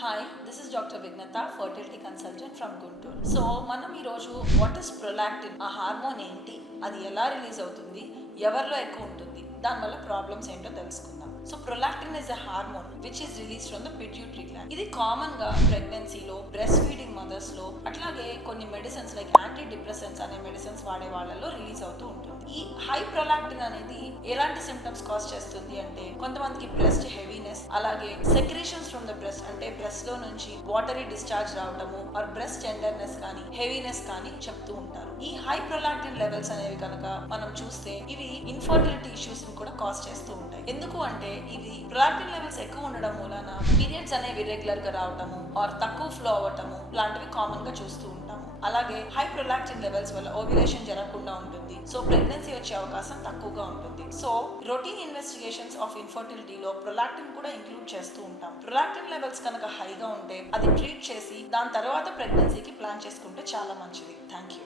Hi, this is doctor విఘ్నత, fertility consultant from Guntur. So మనం ఈరోజు what is prolactin, ఆ hormone ఏంటి, అది ఎలా రిలీజ్ అవుతుంది, ఎవరిలో ఎక్కువ ఉంటుంది, దానివల్ల ప్రాబ్లమ్స్ ఏంటో తెలుసుకుందాం. So prolactin is a hormone which is release from the pituitary gland. ఇది కామన్ గా ప్రెగ్నెన్సీలో, బ్రెస్ట్ ఫీడింగ్ మదర్స్ లో, అట్లాగే కొన్ని మెడిసిన్స్ లైక్ యాంటీ డిప్రెసెంట్స్ అనే మెడిసిన్స్ వాడే వాళ్ళలో రిలీజ్ అవుతూ ఉంటుంది. ఈ హై ప్రొలాక్టిన్ అనేది ఎలాంటి సిమ్టమ్స్ కాజ్ చేస్తుంది అంటే, కొంతమందికి బ్రెస్ట్ హెవీనెస్, అలాగే సెక్రీషన్స్ ఫ్రమ్ ద బ్రెస్ట్ అంటే బ్రెస్ట్ లో నుంచి వాటరీ డిశ్చార్జ్ రావడము, ఆర్ బ్రెస్ట్ టెండర్నెస్ కానీ హెవీనెస్ కానీ చెప్తూ ఉంటారు. ఈ హై ప్రొలాక్టిన్ లెవెల్స్ అనేవి కనుక మనం చూస్తే ఇవి ఇన్ఫర్టిలిటీ ఇష్యూస్ ని కూడా కాజ్ చేస్తూ ఉంటాయి. ఎందుకు అంటే ఇవి ప్రొలాక్టిన్ లెవెల్స్ ఎక్కువ ఉండడం మూలన పీరియడ్స్ అనేవి ఇర్రెగ్యులర్ గా రావటము ఆర్ తక్కువ ఫ్లో అవ్వటము లాంటివి కామన్ గా చూస్తూ ఉంటాము. అలాగే హై ప్రొలాక్టిన్ లెవెల్స్ వల్ల ఓవ్యులేషన్ జరగకుండా ఉంటుంది. సో ప్రెగ్నెన్సీ వచ్చే అవకాశం తక్కువగా ఉంటుంది. So routine investigations of ఇన్ఫర్టిలిటీలో prolactin కూడా ఇంక్లూడ్ చేస్తూ ఉంటాం. ప్రొలాక్టిన్ లెవెల్స్ కనుక హైగా ఉంటే అది ట్రీట్ చేసి దాని తర్వాత ప్రెగ్నెన్సీకి ప్లాన్ చేసుకుంటే చాలా మంచిది. Thank you.